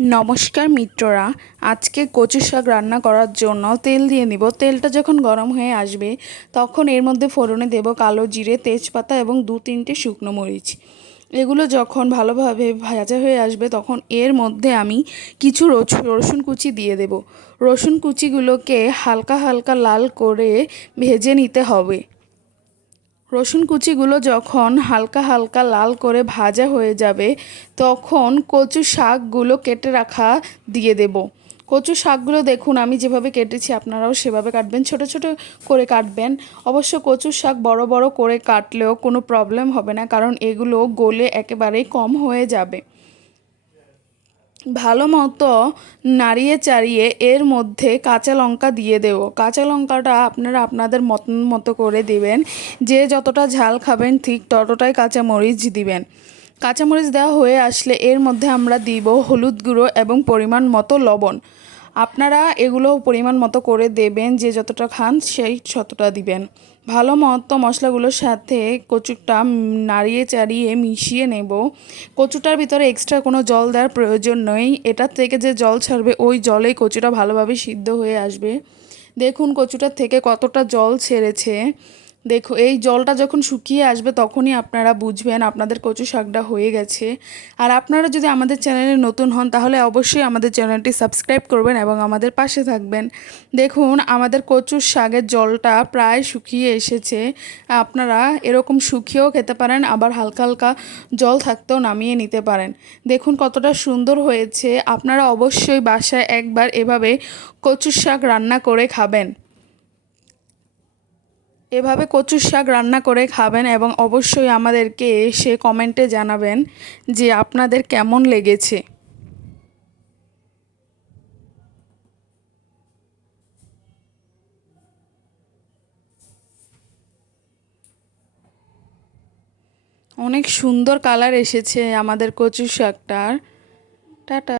নমস্কার মিত্ররা, আজকে কচু শাক রান্না করার জন্য তেল দিয়ে নিব। তেলটা যখন গরম হয়ে আসবে তখন এর মধ্যে ফোড়নে দেব কালো জিরে, তেজপাতা এবং 2-3টে শুকনো মরিচ। এগুলো যখন ভালোভাবে ভাজা হয়ে আসবে তখন এর মধ্যে আমি কিছু রসুন কুচি দিয়ে দেব। রসুন কুচিগুলোকে হালকা হালকা লাল করে ভেজে নিতে হবে। রসুন কুচিগুলো যখন হালকা হালকা লাল করে ভাজা হয়ে যাবে তখন কচু শাকগুলো কেটে রাখা দিয়ে দেব। কচু শাকগুলো দেখুন আমি যেভাবে কেটেছি আপনারাও সেভাবে কাটবেন, ছোট ছোট করে কাটবেন। অবশ্য কচু শাক বড় বড় করে কাটলেও কোনো প্রবলেম হবে না, কারণ এগুলো গলে একেবারেই কম হয়ে যাবে। ভালো মতো নাড়িয়ে চাড়িয়ে এর মধ্যে কাঁচা লঙ্কা দিয়ে দেবো। কাঁচা লঙ্কাটা আপনারা আপনাদের মতো করে দিবেন, যে যতটা ঝাল খাবেন ঠিক ততটাই কাঁচামরিচ দিবেন। কাঁচামরিচ দেওয়া হয়ে আসলে এর মধ্যে আমরা দিব হলুদ গুঁড়ো এবং পরিমাণ মতো লবণ। আপনারা এগুলো পরিমাণ মতো করে দেবেন, যে যতটা খান সেই ততটা দিবেন। ভালো মতো মশলাগুলোর সাথে কচুটা নাড়িয়ে চাড়িয়ে মিশিয়ে নেব। কচুটার ভিতরে এক্সট্রা কোনো জল দেওয়ার প্রয়োজন নেই, এটার থেকে যে জল ছাড়বে ওই জলেই কচুটা ভালোভাবে সিদ্ধ হয়ে আসবে। দেখুন কচুটার থেকে কতটা জল ছেড়েছে। দেখো এই জলটা যখন শুকিয়ে আসবে তখনই আপনারা বুঝবেন আপনাদের কচু শাকটা হয়ে গেছে। আর আপনারা যদি আমাদের চ্যানেলে নতুন হন তাহলে অবশ্যই আমাদের চ্যানেলটি সাবস্ক্রাইব করবেন এবং আমাদের পাশে থাকবেন। দেখুন আমাদের কচুর শাকের জলটা প্রায় শুকিয়ে এসেছে। আপনারা এরকম শুকিয়েও খেতে পারেন, আবার হালকা হালকা জল থাকতেও নামিয়ে নিতে পারেন। দেখুন কতটা সুন্দর হয়েছে। আপনারা অবশ্যই বাসায় একবার এভাবে কচুর শাক রান্না করে খাবেন। এভাবে কচুর শাক রান্না করে খাবেন এবং অবশ্যই আমাদেরকে এসে কমেন্টে জানাবেন যে আপনাদের কেমন লেগেছে। অনেক সুন্দর কালার এসেছে আমাদের কচুর শাকটার। টাটা।